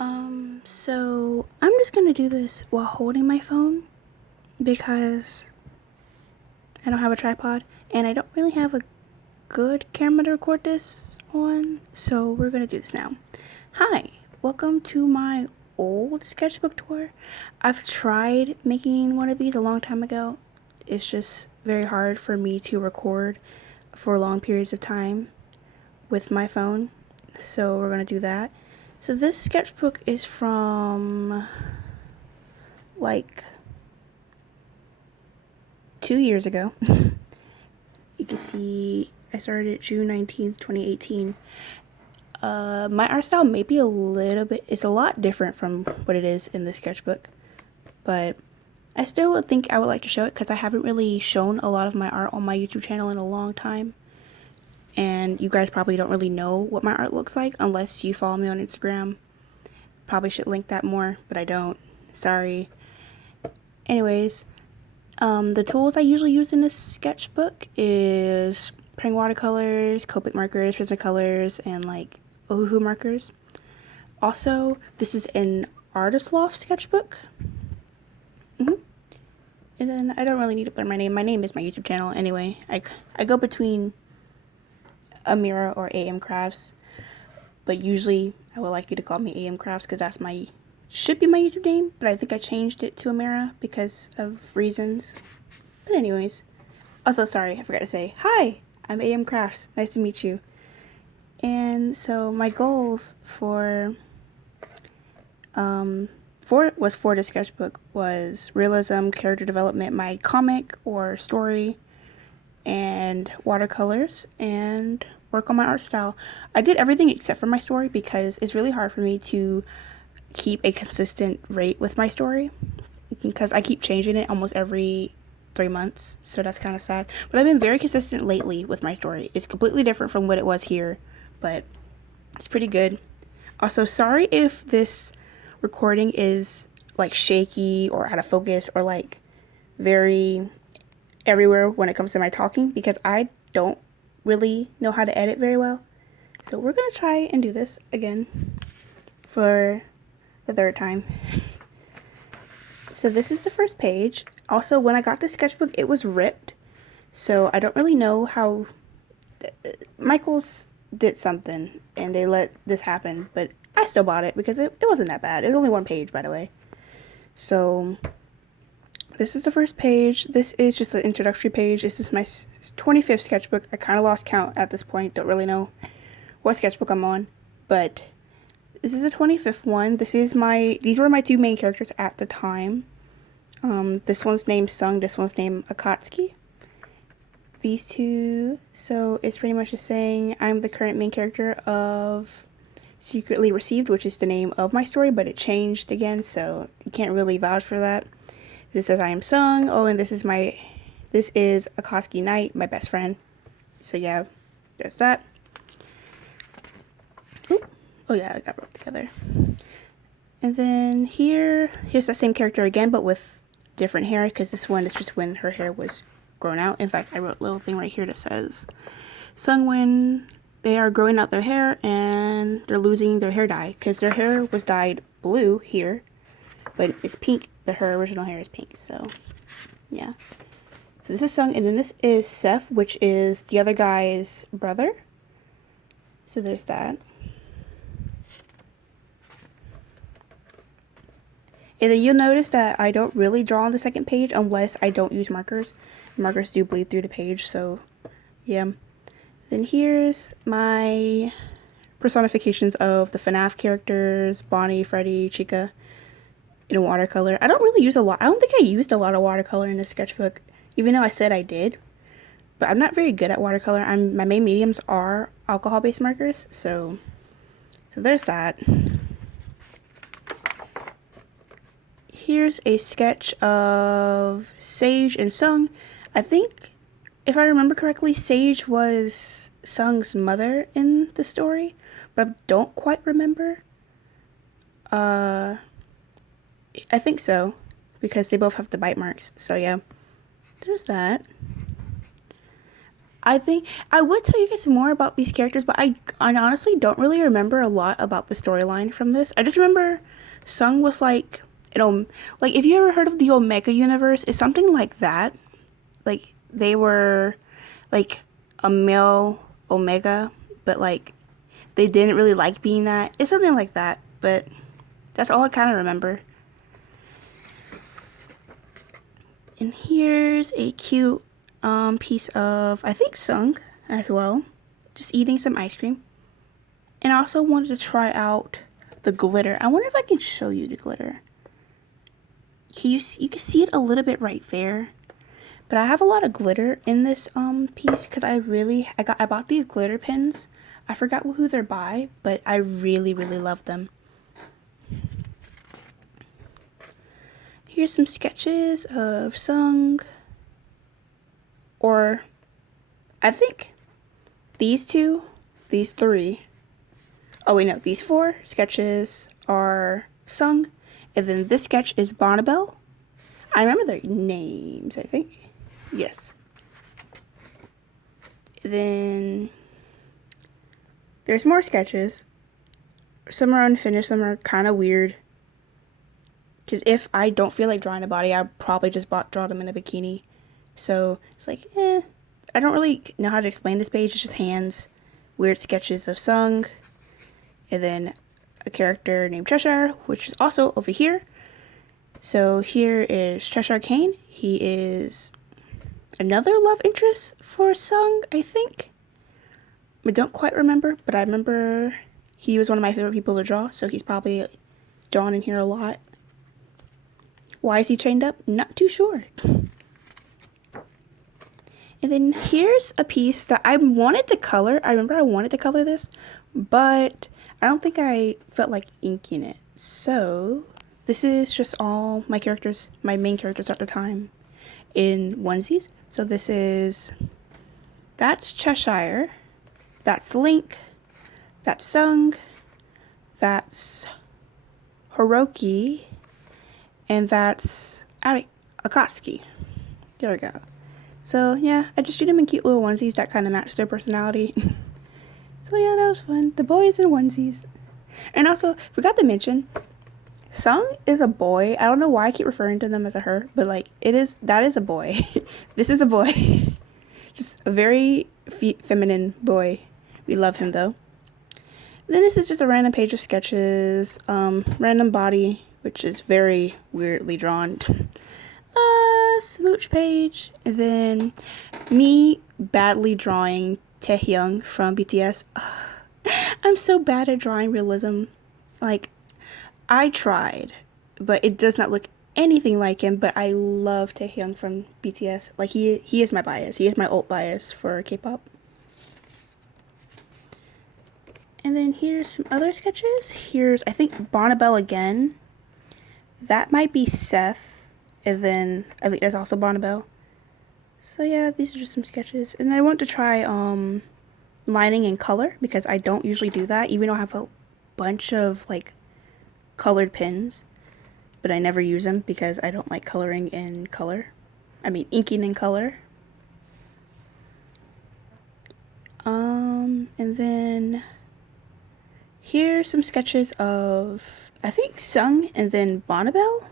So I'm just gonna do this while holding my phone because I don't have a tripod and I don't really have a good camera to record this on, so we're gonna do this now. Hi, welcome to my old sketchbook tour. I've tried making one of these a long time ago. It's just very hard for me to record for long periods of time with my phone, so we're gonna do that. So this sketchbook is from like 2 years ago. You can see I started it June 19th, 2018. My art style may be a little bit, it's a lot different from what it is in the sketchbook, but I still would think I would like to show it because I haven't really shown a lot of my art on my YouTube channel in a long time. And you guys probably don't really know what my art looks like unless you follow me on Instagram. Probably should link that more, but I don't. Sorry. Anyways, the tools I usually use in this sketchbook is praying watercolors, Copic markers, Prismacolors, and like Ohuhu markers. Also, this is an Artist Loft sketchbook. And then I don't really need to put my name. My name is my YouTube channel anyway. I go between Amira or AM Crafts, but usually I would like you to call me AM Crafts because that's should be my YouTube name, but I think I changed it to Amira because of reasons. But anyways, also sorry, I forgot to say, hi, I'm AM Crafts, nice to meet you. And so my goals for the sketchbook was realism, character development, my comic or story, and watercolors, and work on my art style. I did everything except for my story because it's really hard for me to keep a consistent rate with my story because I keep changing it almost every 3 months, so that's kind of sad. But I've been very consistent lately with my story. It's completely different from what it was here, but it's pretty good. Also, sorry if this recording is like shaky or out of focus or like very everywhere when it comes to my talking because I don't really know how to edit very well. So we're gonna try and do this again for the third time. So this is the first page. Also, when I got this sketchbook, it was ripped. So I don't really know how Michaels did something and they let this happen, but I still bought it because it wasn't that bad. It was only one page, by the way. So this is the first page. This is just an introductory page. This is my 25th sketchbook. I kind of lost count at this point. Don't really know what sketchbook I'm on, but this is the 25th one. These were my two main characters at the time. This one's named Sung, this one's named Akatsuki. These two, so it's pretty much just saying I'm the current main character of Secretly Received, which is the name of my story, but it changed again, so you can't really vouch for that. This says I am Sung. Oh, and this is Akatsuki Knight, my best friend. So yeah, there's that. Oop. Oh yeah, I got roped together. And then here's that same character again, but with different hair, because this one is just when her hair was grown out. In fact, I wrote a little thing right here that says Sung when they are growing out their hair and they're losing their hair dye, because their hair was dyed blue here, but it's pink, but her original hair is pink, so yeah. So this is Sung, and then this is Seth, which is the other guy's brother. So there's that. And then you'll notice that I don't really draw on the second page unless I don't use markers. Markers do bleed through the page, so yeah. Then here's my personifications of the FNAF characters, Bonnie, Freddy, Chica, in watercolor. I don't really use a lot. I don't think I used a lot of watercolor in this sketchbook, even though I said I did. But I'm not very good at watercolor. My main mediums are alcohol-based markers, so there's that. Here's a sketch of Sage and Sung. I think, if I remember correctly, Sage was Sung's mother in the story, but I don't quite remember. I think so, because they both have the bite marks, so yeah. There's that. I think I would tell you guys more about these characters, but I honestly don't really remember a lot about the storyline from this. I just remember Sung was like, like if you ever heard of the Omega universe, it's something like that. Like they were like a male Omega, but like they didn't really like being that. It's something like that, but that's all I kind of remember. And here's a cute piece of, I think, Sung as well. Just eating some ice cream. And I also wanted to try out the glitter. I wonder if I can show you the glitter. You can see it a little bit right there. But I have a lot of glitter in this piece because I bought these glitter pins. I forgot who they're by, but I really love them. Here's some sketches of Sung. Or I think these three. Oh wait, no, these 4 sketches are Sung, and then this sketch is Bonnabelle. I remember their names, I think. Yes. Then there's more sketches. Some are unfinished, some are kind of weird. Because if I don't feel like drawing a body, I probably just draw them in a bikini. So it's like, I don't really know how to explain this page. It's just hands, weird sketches of Sung, and then a character named Cheshire, which is also over here. So here is Cheshire Kane. He is another love interest for Sung, I think. I don't quite remember, but I remember he was one of my favorite people to draw, so he's probably drawn in here a lot. Why is he chained up? Not too sure. And then here's a piece that I wanted to color. I remember I wanted to color this, but I don't think I felt like inking it. So this is just all my characters, my main characters at the time, in onesies. So that's Cheshire, that's Link, that's Sung, that's Hiroki, and that's Akatsuki. There we go. So yeah, I just drew them in cute little onesies that kind of match their personality. So yeah, that was fun. The boys in onesies. And also, forgot to mention, Sung is a boy. I don't know why I keep referring to them as a her, but like that is a boy. This is a boy. Just a very feminine boy. We love him though. Then this is just a random page of sketches. Random body, which is very weirdly drawn. Smooch page, and then me badly drawing Taehyung from BTS. I'm so bad at drawing realism. Like, I tried, but it does not look anything like him, but I love Taehyung from BTS. Like, he is my bias. He is my alt bias for K-pop. And then here's some other sketches. Here's, I think, Bonnabelle again. That might be Seth. And then I think there's also Bonnabelle. So yeah, these are just some sketches. And I want to try lining in color because I don't usually do that, even though I have a bunch of like colored pins, but I never use them because I don't like coloring in color. I mean inking in color. And then here's some sketches of, I think, Sung and then Bonnabelle.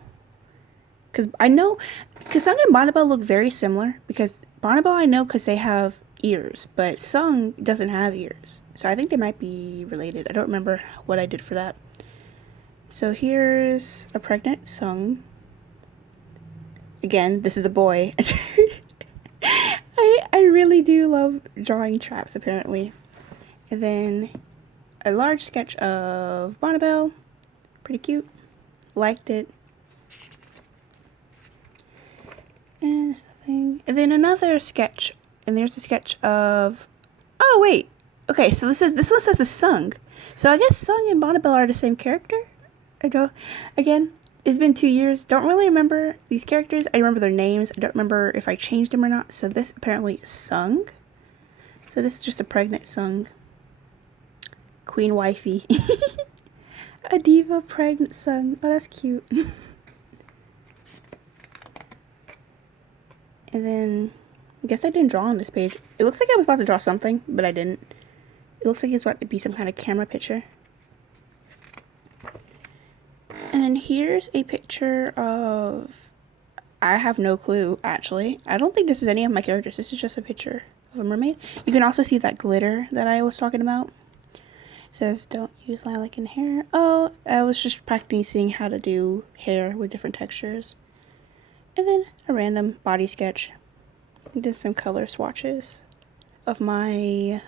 Because Sung and Bonnabelle look very similar. Because Bonnabelle I know because they have ears, but Sung doesn't have ears. So I think they might be related. I don't remember what I did for that. So here's a pregnant Sung. Again, this is a boy. I really do love drawing traps, apparently. And then a large sketch of Bonnabelle. Pretty cute. Liked it. And nothing. And then another sketch. And there's a sketch of... Oh, wait. Okay, so this one says it's Sung. So I guess Sung and Bonnabelle are the same character? Again, it's been 2 years. Don't really remember these characters. I remember their names. I don't remember if I changed them or not. So this apparently is Sung. So this is just a pregnant Sung. Queen wifey. A diva pregnant Sung. Oh, that's cute. And then guess I didn't draw on this page. It looks like I was about to draw something, but I didn't. It looks like it's about to be some kind of camera picture. And then here's a picture of... I have no clue, actually. I don't think this is any of my characters. This is just a picture of a mermaid. You can also see that glitter that I was talking about. It says, don't use lilac in hair. Oh, I was just practicing how to do hair with different textures. And then a random body sketch. Did some color swatches of my...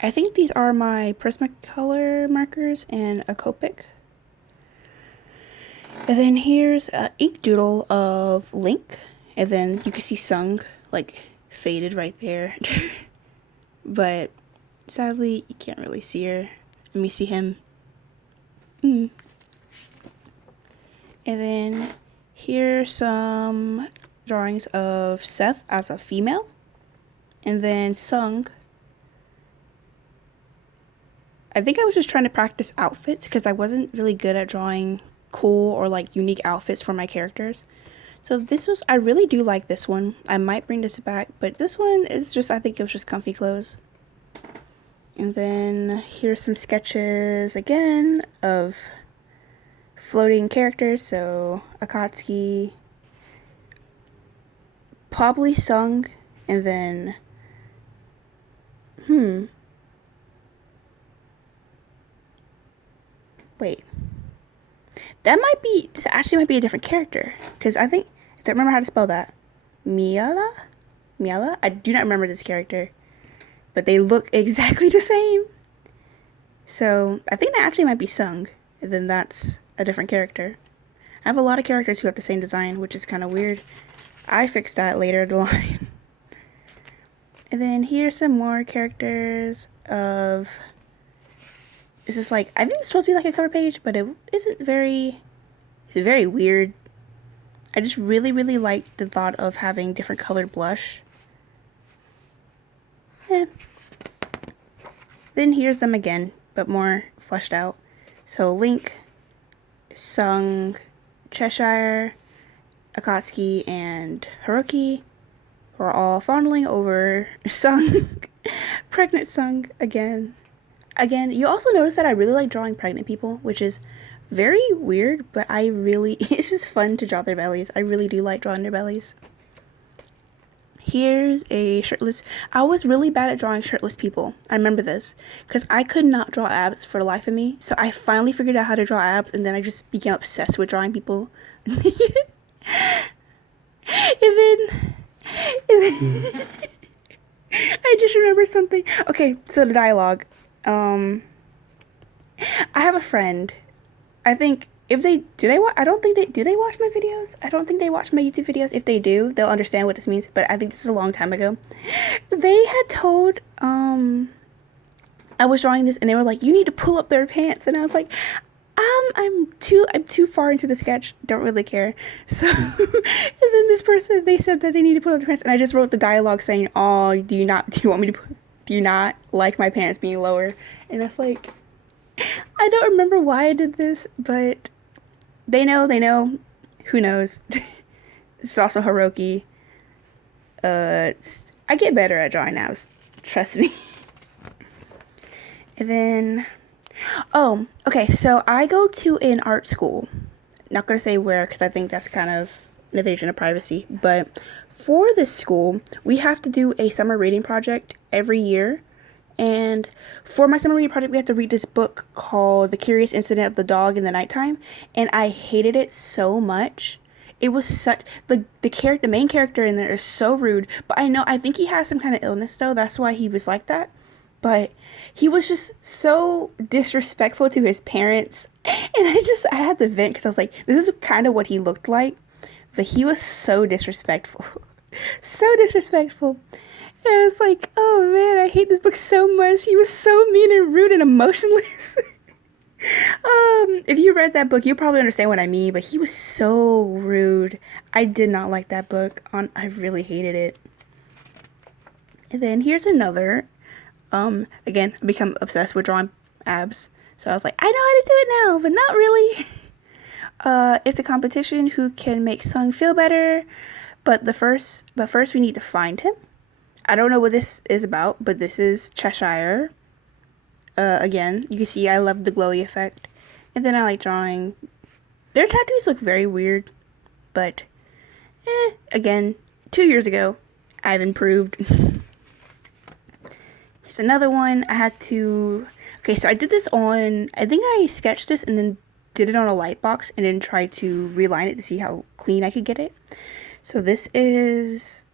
I think these are my Prismacolor markers and a Copic. And then here's an ink doodle of Link. And then you can see Sung, like, faded right there. But sadly, you can't really see her. Let me see him. And then here's some drawings of Seth as a female. And then Sung. I think I was just trying to practice outfits because I wasn't really good at drawing cool or like unique outfits for my characters. So this was, I really do like this one. I might bring this back, but this one is just, I think it was just comfy clothes. And then here's some sketches again of floating characters. So Akatsuki, probably Sung, and then wait. This actually might be a different character. Because I think, I don't remember how to spell that. Miala? I do not remember this character. But they look exactly the same. So, I think that actually might be Sung. And then that's a different character. I have a lot of characters who have the same design, which is kind of weird. I fixed that later down the line. And then here's some more characters of... This is like, I think it's supposed to be like a cover page, but it isn't very, it's very weird. I just really, really like the thought of having different colored blush. Then here's them again, but more fleshed out. So Link, Sung, Cheshire, Akatsuki, and Haruki are all fondling over Sung, pregnant Sung again. Again, you also notice that I really like drawing pregnant people, which is very weird, but it's just fun to draw their bellies. I really do like drawing their bellies. Here's a shirtless... I was really bad at drawing shirtless people. I remember this, because I could not draw abs for the life of me. So I finally figured out how to draw abs, and then I just became obsessed with drawing people. and then I just remembered something. Okay, so the dialogue. I have a friend. I think if they I don't think they watch my videos. I don't think they watch my YouTube videos. If they do, they'll understand what this means, but I think this is a long time ago. They had told I was drawing this and they were like, you need to pull up their pants, and I was like, I'm too far into the sketch, don't really care. So and then this person, they said that they need to pull up their pants, and I just wrote the dialogue saying, oh, do you not like my pants being lower? And it's like, I don't remember why I did this, but they know, who knows. This is also Haruki. I get better at drawing now, trust me. And then, oh, okay, so I go to an art school. Not gonna say where, because I think that's kind of an invasion of privacy, but for this school, we have to do a summer reading project every year. And for my summer reading project, we had to read this book called The Curious Incident of the Dog in the Nighttime, and I hated it so much. It was such, the main character in there is so rude, but I think he has some kind of illness though, that's why he was like that. But he was just so disrespectful to his parents, and I had to vent, because I was like, this is kind of what he looked like, but he was so disrespectful. So disrespectful. And it's like, oh man, I hate this book so much. He was so mean and rude and emotionless. If you read that book, you'll probably understand what I mean, but he was so rude. I did not like that book. I really hated it. And then here's another. Again, I become obsessed with drawing abs. So I was like, I know how to do it now, but not really. It's a competition who can make Sung feel better But first we need to find him. I don't know what this is about, but this is Cheshire. Again, you can see I love the glowy effect. And then I like drawing. Their tattoos look very weird, but again, 2 years ago, I've improved. Here's another one. I had to. Okay, so I did this on. I think I sketched this and then did it on a light box and then tried to reline it to see how clean I could get it. So this is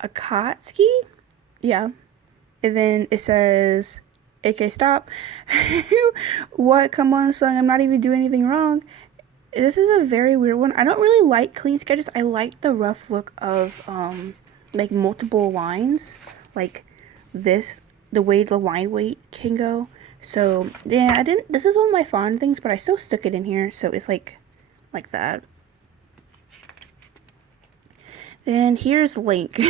Akatsuki, yeah. And then it says, "AK, stop." What? Come on, son. I'm not even doing anything wrong. This is a very weird one. I don't really like clean sketches. I like the rough look of like multiple lines, like this, the way the line weight can go. So yeah, I didn't. This is one of my fond things, but I still stuck it in here. So it's like that. Then here's Link.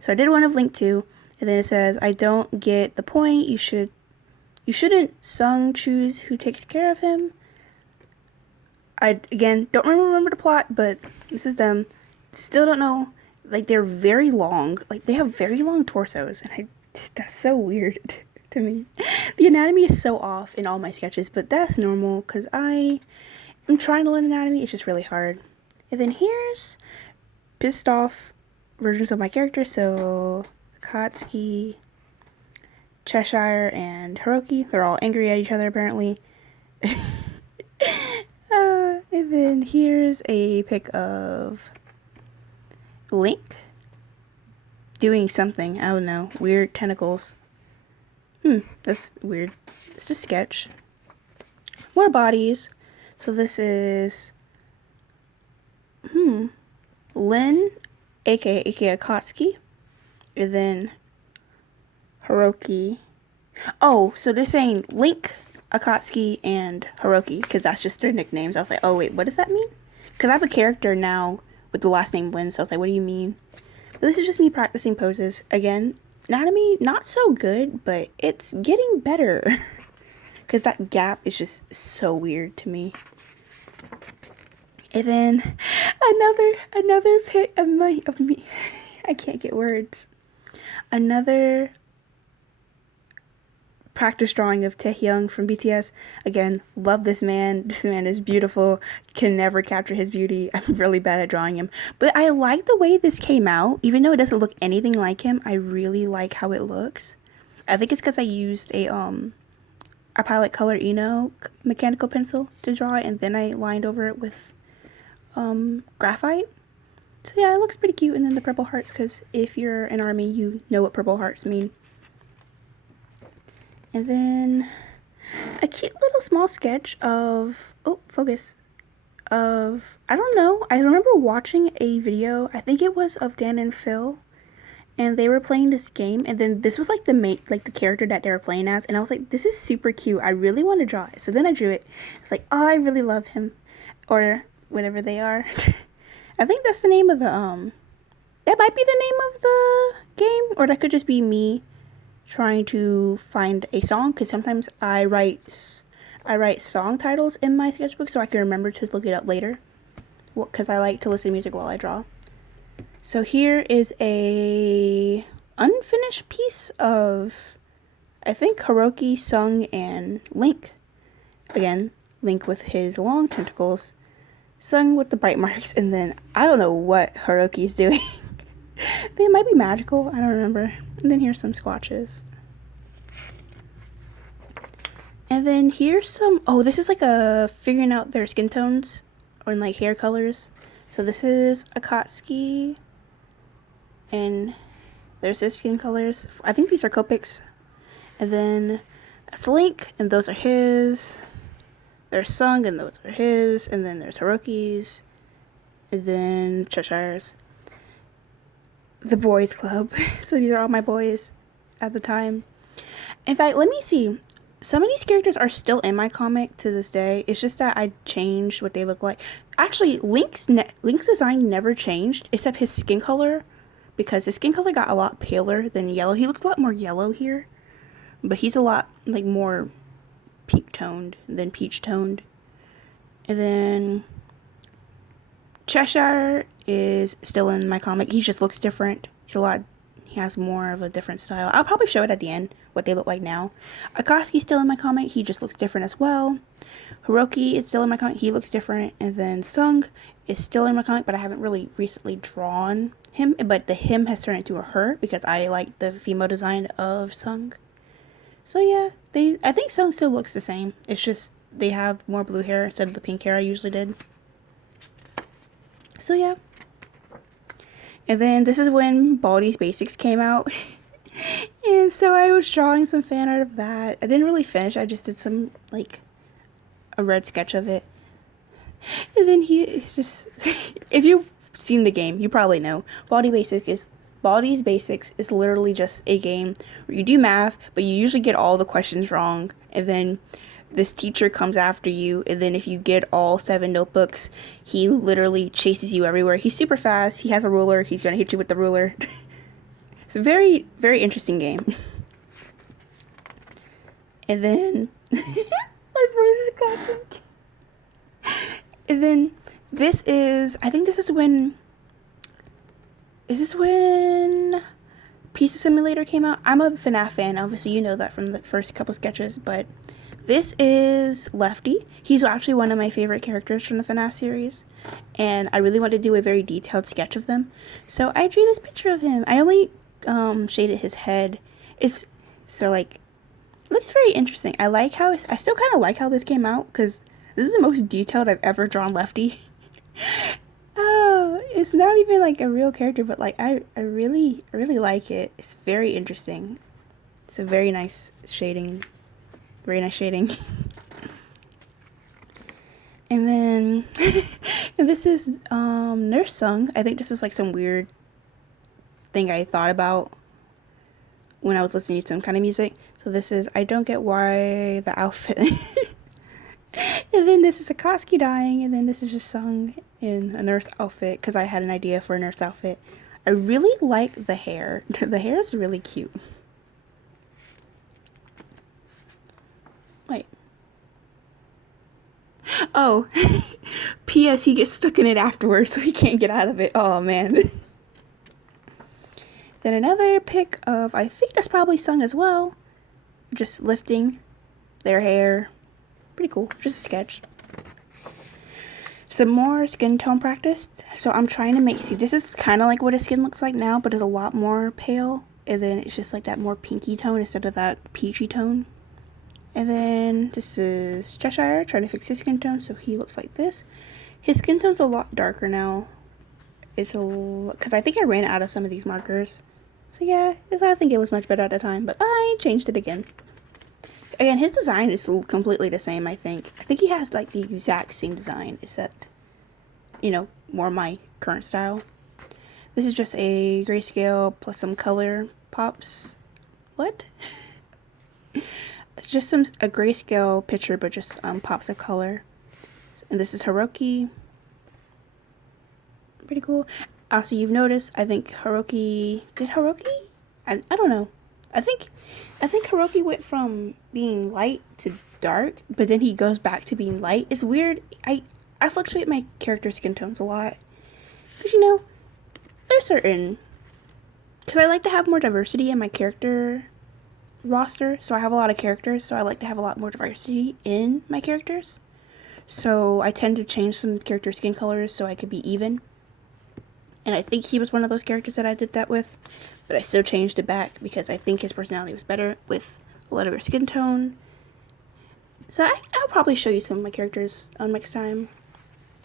So I did one of Link 2, and then it says, "I don't get the point. You shouldn't Sung choose who takes care of him." I again don't remember the plot, but this is them. Still don't know. Like, they're very long. Like, they have very long torsos, and that's so weird to me. The anatomy is so off in all my sketches, but that's normal because I am trying to learn anatomy. It's just really hard. And then here's pissed off versions of my character. So Akatsuki, Cheshire, and Hiroki. They're all angry at each other apparently. And then here's a pic of Link doing something. I don't know. Weird tentacles. That's weird. It's a sketch. More bodies. So this is Lin, aka Akatsuki, and then Hiroki. Oh, so they're saying Link, Akatsuki, and Hiroki, because that's just their nicknames. I was like, oh wait, what does that mean? Because I have a character now with the last name Lin, so I was like, what do you mean? But this is just me practicing poses. Again, anatomy, not so good, but it's getting better. Because that gap is just so weird to me. And then another pic of me. I can't get words. Another practice drawing of Taehyung from BTS. Again, love this man. This man is beautiful. Can never capture his beauty. I'm really bad at drawing him. But I like the way this came out. Even though it doesn't look anything like him, I really like how it looks. I think it's because I used a Pilot Color Eno mechanical pencil to draw it, and then I lined over it with graphite. So yeah, it looks pretty cute. And then the purple hearts, because if you're an ARMY, you know what purple hearts mean. And then a cute little small sketch of, I don't know, I remember watching a video, I think it was of Dan and Phil, and they were playing this game, and then this was like the character that they were playing as, and I was like, this is super cute, I really want to draw it. So then I drew it. It's like, oh, I really love him, or whatever they are. I think that's the name of the, that might be the name of the game, or that could just be me trying to find a song, because sometimes I write song titles in my sketchbook so I can remember to look it up later, because I like to listen to music while I draw. So here is a unfinished piece of, I think, Hiroki, Sung, and Link. Again, Link with his long tentacles, Sung with the bite marks, and then I don't know what Hiroki's doing. They might be magical, I don't remember. And then here's some swatches. And then here's some, oh, this is like a figuring out their skin tones or like hair colors. So this is Akatsuki, and there's his skin colors. I think these are Copics. And then that's Link, and those are his. There's Sung, and those are his. And then there's Hiroki's. And then Cheshire's. The boys club. So these are all my boys at the time. In fact, let me see. Some of these characters are still in my comic to this day. It's just that I changed what they look like. Actually, Link's design never changed, except his skin color, because his skin color got a lot paler than yellow. He looked a lot more yellow here, but he's a lot like more pink toned than peach toned. And then Cheshire is still in my comic. He just looks different. He has more of a different style. I'll probably show it at the end, what they look like now. Akatsuki's still in my comic. He just looks different as well. Hiroki is still in my comic. He looks different. And then Sung is still in my comic, but I haven't really recently drawn him. But the him has turned into a her because I like the female design of Sung. So yeah, I think Sung still looks the same. It's just they have more blue hair instead of the pink hair I usually did. So yeah. And then this is when Baldi's Basics came out. And so I was drawing some fan art of that. I didn't really finish. I just did some, like, a red sketch of it. And then he's just... if you've seen the game, you probably know. Baldi's Basics is literally just a game where you do math, but you usually get all the questions wrong. And then this teacher comes after you, and then if you get all 7 notebooks, he literally chases you everywhere. He's super fast. He has a ruler. He's going to hit you with the ruler. It's a very, very interesting game. And then... my voice is cracking. And then this is... I think this is when... Is this when Pizza Simulator came out? I'm a FNAF fan. Obviously, you know that from the first couple sketches, but... This is Lefty. He's actually one of my favorite characters from the FNAF series, and I really wanted to do a very detailed sketch of them. So I drew this picture of him. I only shaded his head. It looks very interesting. I still kind of like how this came out, because this is the most detailed I've ever drawn Lefty. Oh, it's not even like a real character, but like I really like it. It's very interesting. It's a very nice shading. Very nice shading. And then and this is Nurse Sung. I think this is like some weird thing I thought about when I was listening to some kind of music. So this is I don't get why the outfit. And then this is Akatsuki dying, and then this is just Sung in a nurse outfit because I had an idea for a nurse outfit. I really like the hair. The hair is really cute. Wait. Oh. P.S. He gets stuck in it afterwards, so he can't get out of it. Oh, man. Then another pic of, I think that's probably Sung as well. Just lifting their hair. Pretty cool. Just a sketch. Some more skin tone practice. So I'm trying to make, see, this is kind of like what his skin looks like now, but it's a lot more pale. And then it's just like that more pinky tone instead of that peachy tone. And then this is Cheshire trying to fix his skin tone, so he looks like this. His skin tone's a lot darker now. It's because I think I ran out of some of these markers. So yeah, I think it was much better at the time, but I changed it again. Again, his design is completely the same, I think. I think he has like the exact same design, except, you know, more my current style. This is just a grayscale plus some color pops. What? It's just a grayscale picture, but just pops of color. And this is Hiroki. Pretty cool. Also, you've noticed, I think Hiroki... Did Hiroki? I don't know. I think Hiroki went from being light to dark, but then he goes back to being light. It's weird. I fluctuate my character skin tones a lot. Because, you know, there's certain... Because I like to have more diversity in my character roster, so I have a lot of characters, so I like to have a lot more diversity in my characters. So I tend to change some character skin colors so I could be even. And I think he was one of those characters that I did that with, but I still changed it back because I think his personality was better with a lighter skin tone. So I'll probably show you some of my characters next time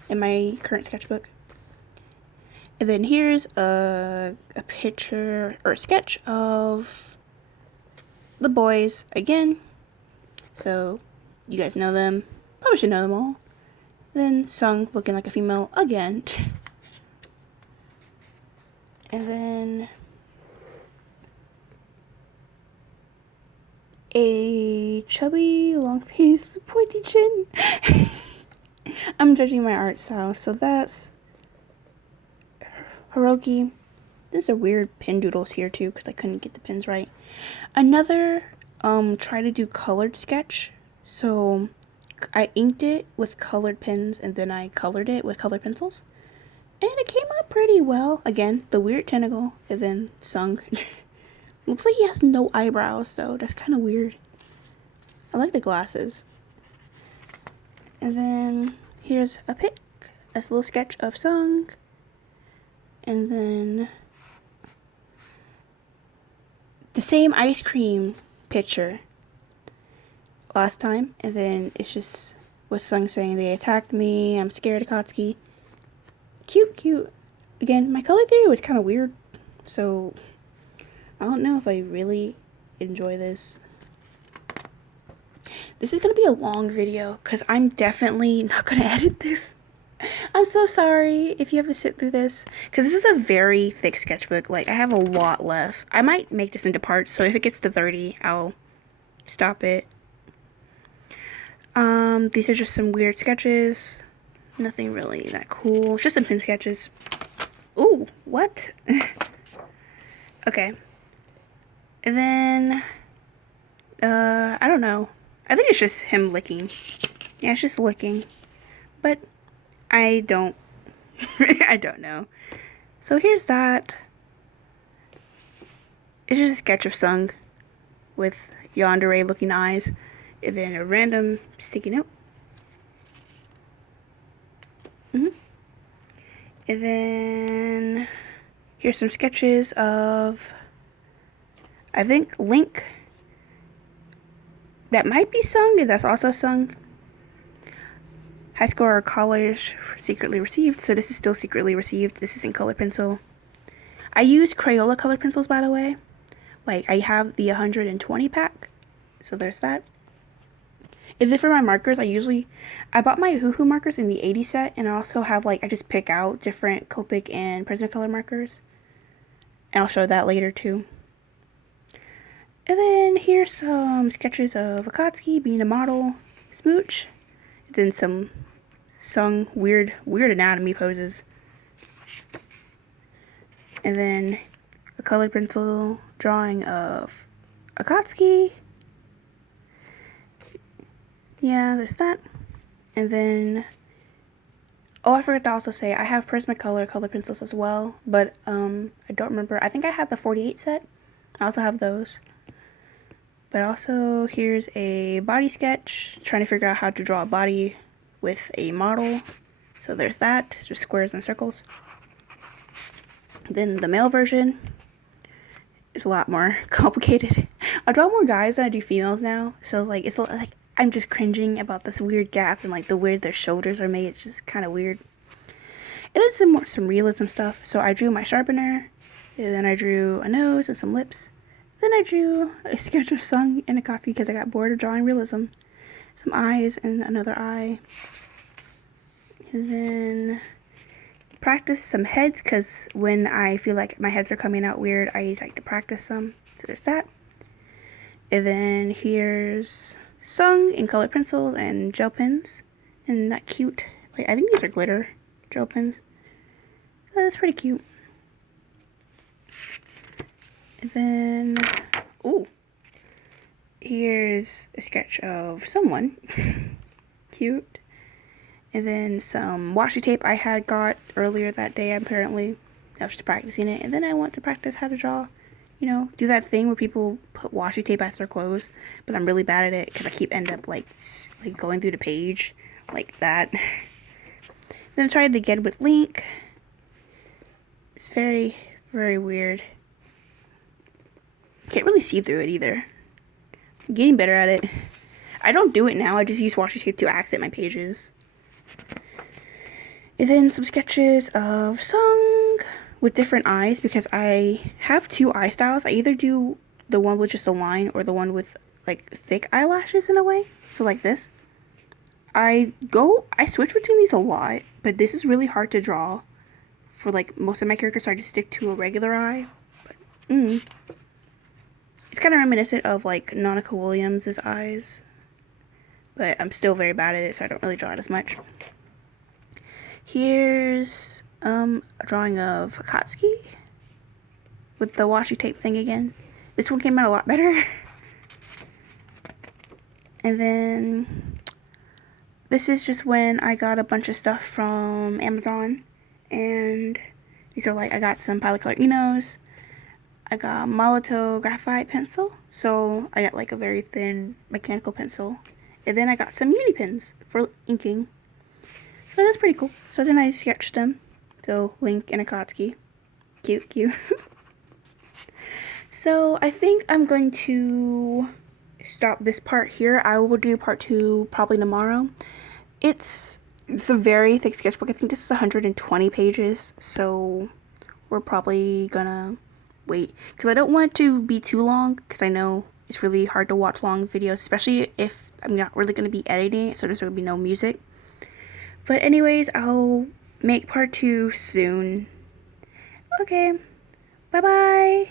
in my current sketchbook. And then here's a picture or a sketch of the boys again. So you guys know them. Probably should know them all. Then Sung looking like a female again. And then a chubby, long face, pointy chin. I'm judging my art style. So that's Hiroki. There's a weird pin doodles here too because I couldn't get the pins right. Another try to do colored sketch. So I inked it with colored pens and then I colored it with colored pencils. And it came out pretty well. Again, the weird tentacle, and then Sung. Looks like he has no eyebrows, though. That's kind of weird. I like the glasses. And then here's a pic. That's a little sketch of Sung. And then the same ice cream picture last time. And then it's just with Sung saying, they attacked me, I'm scared, Akatsuki. Cute, cute. Again, my color theory was kind of weird. So I don't know if I really enjoy this. This is going to be a long video because I'm definitely not going to edit this. I'm so sorry if you have to sit through this because this is a very thick sketchbook. Like, I have a lot left. I might make this into parts, so if it gets to 30, I'll stop it. These are just some weird sketches. Nothing really that cool. It's just some pen sketches. Ooh, what? Okay. And then, I don't know. I think it's just him licking. Yeah, it's just licking. But I don't, I don't know. So here's that. It's just a sketch of Sung with yandere looking eyes. And then a random sticky note. And then here's some sketches of, I think, Link. That might be Sung, and that's also Sung. High score or college secretly received, so this is still secretly received. This is in color pencil. I use Crayola color pencils, by the way. Like, I have the 120 pack, so there's that. And then for my markers, I bought my Hoo Hoo markers in the 80 set, and I also have, like, I just pick out different Copic and Prismacolor markers. And I'll show that later, too. And then here's some sketches of Akatsuki being a model, Smooch, and then some Sung weird anatomy poses. And then a colored pencil drawing of Akatsuki. Yeah, there's that. And then, oh, I forgot to also say, I have Prismacolor color pencils as well, but I don't remember. I think I had the 48 set. I also have those. But also, here's a body sketch, trying to figure out how to draw a body with a model. So there's that, just squares and circles. Then the male version is a lot more complicated. I draw more guys than I do females now, so it's like I'm just cringing about this weird gap and like the weird their shoulders are made. It's just kind of weird. And then some realism stuff. So I drew my sharpener, and then I drew a nose and some lips. Then I drew a sketch of Sung and Akatsuki because I got bored of drawing realism. Some eyes and another eye. And then practice some heads because when I feel like my heads are coming out weird, I like to practice some. So there's that. And then here's Sung in colored pencils and gel pens. And that cute, like, I think these are glitter gel pens. So that's pretty cute. And then, ooh, here's a sketch of someone. Cute. And then some washi tape I had got earlier that day, apparently. I was just practicing it. And then I want to practice how to draw, you know, do that thing where people put washi tape as their clothes. But I'm really bad at it because I end up, like going through the page like that. Then I tried it again with Link. It's very, very weird. Can't really see through it either. I'm getting better at it. I don't do it now. I just use washi tape to accent my pages. And then some sketches of Sung with different eyes because I have two eye styles. I either do the one with just a line or the one with like thick eyelashes in a way. So like this. I switch between these a lot, but this is really hard to draw for like most of my characters, so I just stick to a regular eye. But, it's kind of reminiscent of like Nanika Williams' eyes, but I'm still very bad at it, so I don't really draw it as much. Here's a drawing of Akatsuki with the washi tape thing again. This one came out a lot better. And then this is just when I got a bunch of stuff from Amazon, And these are like, I got some Pilot Color Enos. I got Molotow graphite pencil. So I got like a very thin mechanical pencil. And then I got some uni pens for inking. So that's pretty cool. So then I sketched them. So Link and Akatsuki. Cute, cute. So I think I'm going to stop this part here. I will do part 2 probably tomorrow. It's a very thick sketchbook. I think this is 120 pages, so we're probably gonna wait because I don't want it to be too long because I know it's really hard to watch long videos, especially if I'm not really gonna be editing it, so there's gonna be no music. But anyways, I'll make part 2 soon. Okay, bye bye.